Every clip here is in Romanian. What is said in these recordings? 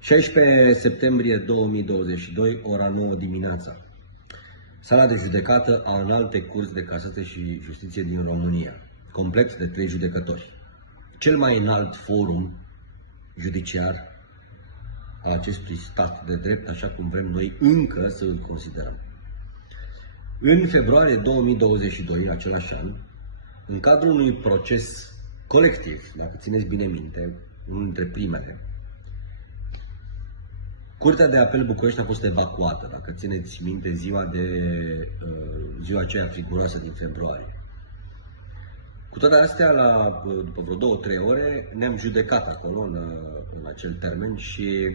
16 septembrie 2022, ora 9 dimineața. Sala de judecată a Înalte Curți de Casație și Justiție din România, complet de 3 judecători. Cel mai înalt forum judiciar a acestui stat de drept, așa cum vrem noi încă să îl considerăm. În februarie 2022, același an, în cadrul unui proces colectiv, dacă țineți bine minte, unul dintre primele, Curtea de Apel București a fost evacuată, dacă țineți minte, ziua aceea friguroasă din februarie. Cu toate astea, după vreo 2-3 ore, ne-am judecat acolo, în acel termen, și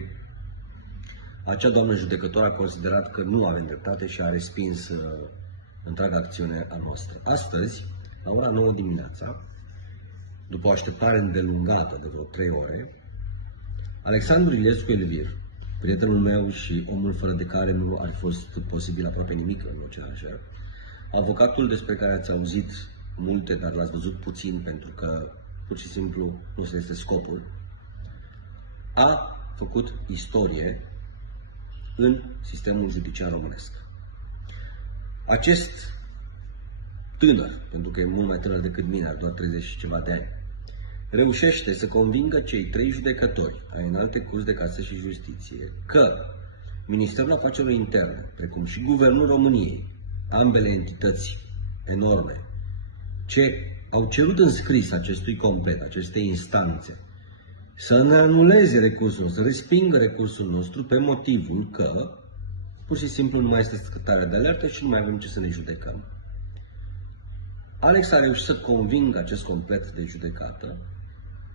acea doamnă judecătoare a considerat că nu avem dreptate și a respins întreaga acțiune a noastră. Astăzi, la ora 9 dimineața, după o așteptare îndelungată de vreo 3 ore, Alexandru Iliescu Elvir, prietenul meu și omul fără de care nu ar fi fost posibil aproape nimic în Ocean, avocatul despre care ați auzit multe, dar l-ați văzut puțin pentru că pur și simplu nu se este scopul, a făcut istorie în sistemul judiciar românesc. Acest tânăr, pentru că e mult mai tânăr decât mine, are doar 30 și ceva de ani, reușește să convingă cei 3 judecători ai Înalte Curți de Casație și Justiție că Ministerul Afacerilor Interne, precum și Guvernul României, ambele entități enorme, ce au cerut în scris acestui complet, acestei instanțe, să ne anuleze recursul, să respingă recursul nostru pe motivul că pur și simplu nu mai este stare de alertă și nu mai avem ce să ne judecăm. Alex a reușit să convingă acest complet de judecată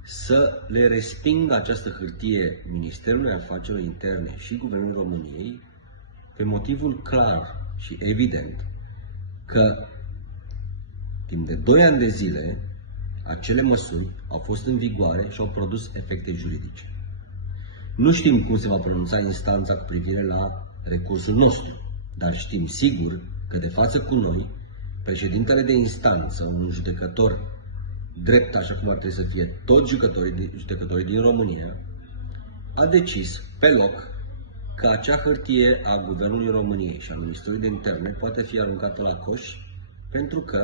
să le respingă această hârtie Ministerului Afacerilor Interne și Guvernul României pe motivul clar și evident că timp de 2 ani de zile acele măsuri au fost în vigoare și au produs efecte juridice. Nu știm cum se va pronunța instanța cu privire la recursul nostru, dar știm sigur că de față cu noi, președintele de instanță, un judecător drept, așa cum ar trebui să fie toți judecătorii din România, a decis pe loc că acea hârtie a Guvernului României și a Ministerului de Interne poate fi aruncată la coș pentru că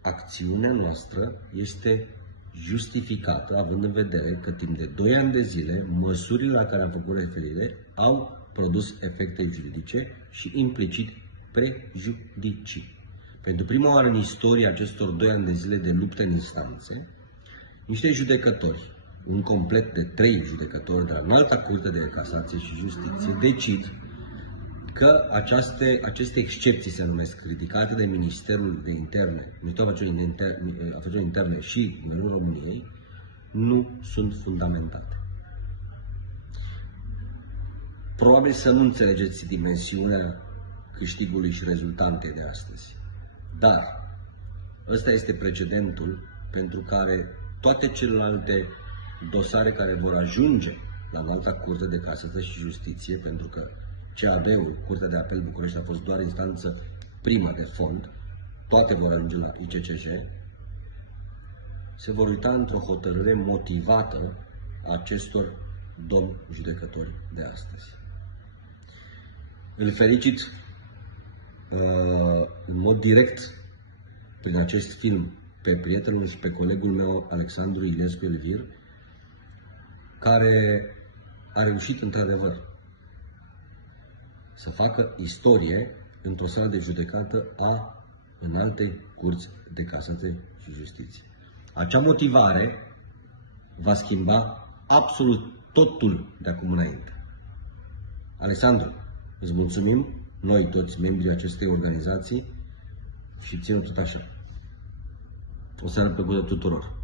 acțiunea noastră este justificată, având în vedere că timp de 2 ani de zile, măsurile la care am făcut referire au produs efecte juridice și implicit prejudicii. Pentru prima oară în istoria acestor 2 ani de zile de luptă în instanțe, niște judecători, un complet de 3 judecători de la Înalta Curte de Casație și Justiție, decid că aceste excepții, se numesc, ridicate de Ministerul de Interne, Ministerul Afacerilor Interne și Guvernul României, nu sunt fundamentate. Probabil să nu înțelegeți dimensiunea câștigului și rezultantei de astăzi. Dar ăsta este precedentul pentru care toate celelalte dosare care vor ajunge la Înalta Curte de Casație și Justiție, pentru că CAB-ul, Curtea de Apel București, a fost doar instanță primă de fond, toate vor ajunge la ICCJ, se vor uita într-o hotărâre motivată a acestor domni judecători de astăzi. Îl felicit în mod direct prin acest film pe prietenul și pe colegul meu Alexandru Iliescu Elvir, care a reușit într-adevăr să facă istorie într-o sală de judecată a Înaltei Curți de Casație și Justiție. Acea motivare va schimba absolut totul de acum înainte. Alexandru, îți mulțumim, noi toți membrii acestei organizații, și ținem tot așa. O seară plăcută tuturor!